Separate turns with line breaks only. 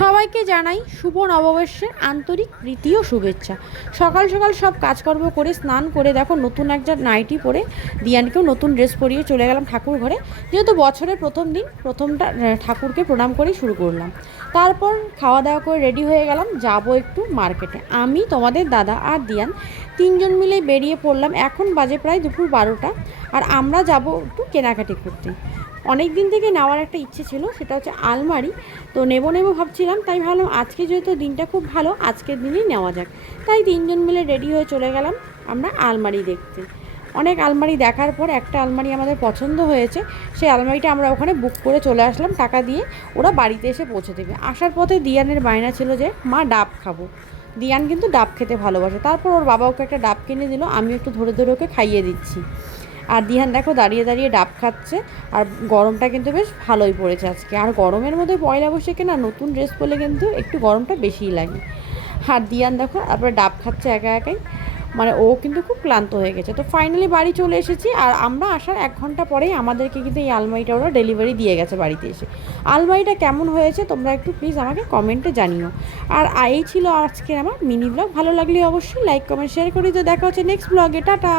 সবাইকে জানাই শুভ নববর্ষের আন্তরিক প্রীতি ও শুভেচ্ছা। সকাল সকাল সব কাজকর্ম করে, স্নান করে দেখো নতুন একটা নাইটি পরে দিয়ানকেও নতুন ড্রেস পরিয়ে চলে গেলাম ঠাকুর ঘরে। যেহেতু বছরের প্রথম দিন, প্রথমটা ঠাকুরকে প্রণাম করেই শুরু করলাম। তারপর খাওয়া দাওয়া করে রেডি হয়ে গেলাম, যাব একটু মার্কেটে আমি, তোমাদের দাদা আর দিয়ান তিনজন মিলে বেরিয়ে পড়লাম। এখন বাজে প্রায় দুপুর বারোটা, আর আমরা যাব একটু কেনাকাটি করতে। অনেক দিন থেকে নেওয়ার একটা ইচ্ছে ছিল, সেটা হচ্ছে আলমারি। তো নেব নেব ভাবছিলাম, তাই ভাবলাম আজকে যেহেতু দিনটা খুব ভালো, আজকের দিনেই নেওয়া যাক। তাই তিনজন মিলে রেডি হয়ে চলে গেলাম আমরা আলমারি দেখতে। অনেক আলমারি দেখার পর একটা আলমারি আমাদের পছন্দ হয়েছে, সেই আলমারিটা আমরা ওখানে বুক করে চলে আসলাম টাকা দিয়ে, ওরা বাড়িতে এসে পৌঁছে দেবে। আসার পথে দিয়ানের বায়না ছিল যে, মা, ডাব খাব। দিয়ান কিন্তু ডাব খেতে ভালোবাসে। তারপর ওর বাবা ওকে একটা ডাব কিনে দিল আমি একটু ধরে ধরে ওকে খাইয়ে দিচ্ছি। আর দিহান দেখো দাঁড়িয়ে দাঁড়িয়ে ডাব খাচ্ছে, আর গরমটা কিন্তু বেশ ভালোই পড়েছে আজকে। আর গরমের মধ্যে পয়লা বৈশাখে না নতুন ড্রেস পরলে কিন্তু একটু গরমটা বেশিই লাগে। আর দিয়ান দেখো তারপরে ডাব খাচ্ছে একা একাই মানে ও কিন্তু খুব ক্লান্ত হয়ে গেছে। তো ফাইনালি বাড়ি চলে এসেছি, আর আমরা আসার এক ঘণ্টা পরেই আমাদেরকে কিন্তু এই আলমারিটা ওরা ডেলিভারি দিয়ে গেছে বাড়িতে এসে। আলমারিটা কেমন হয়েছে তোমরা একটু প্লিজ আমাকে কমেন্টে জানিও। আর এই ছিল আজকের আমার মিনি ব্লগ ভালো লাগলে অবশ্যই লাইক কমেন্ট শেয়ার করি তো দেখা হচ্ছে নেক্সট ব্লগে টাটা!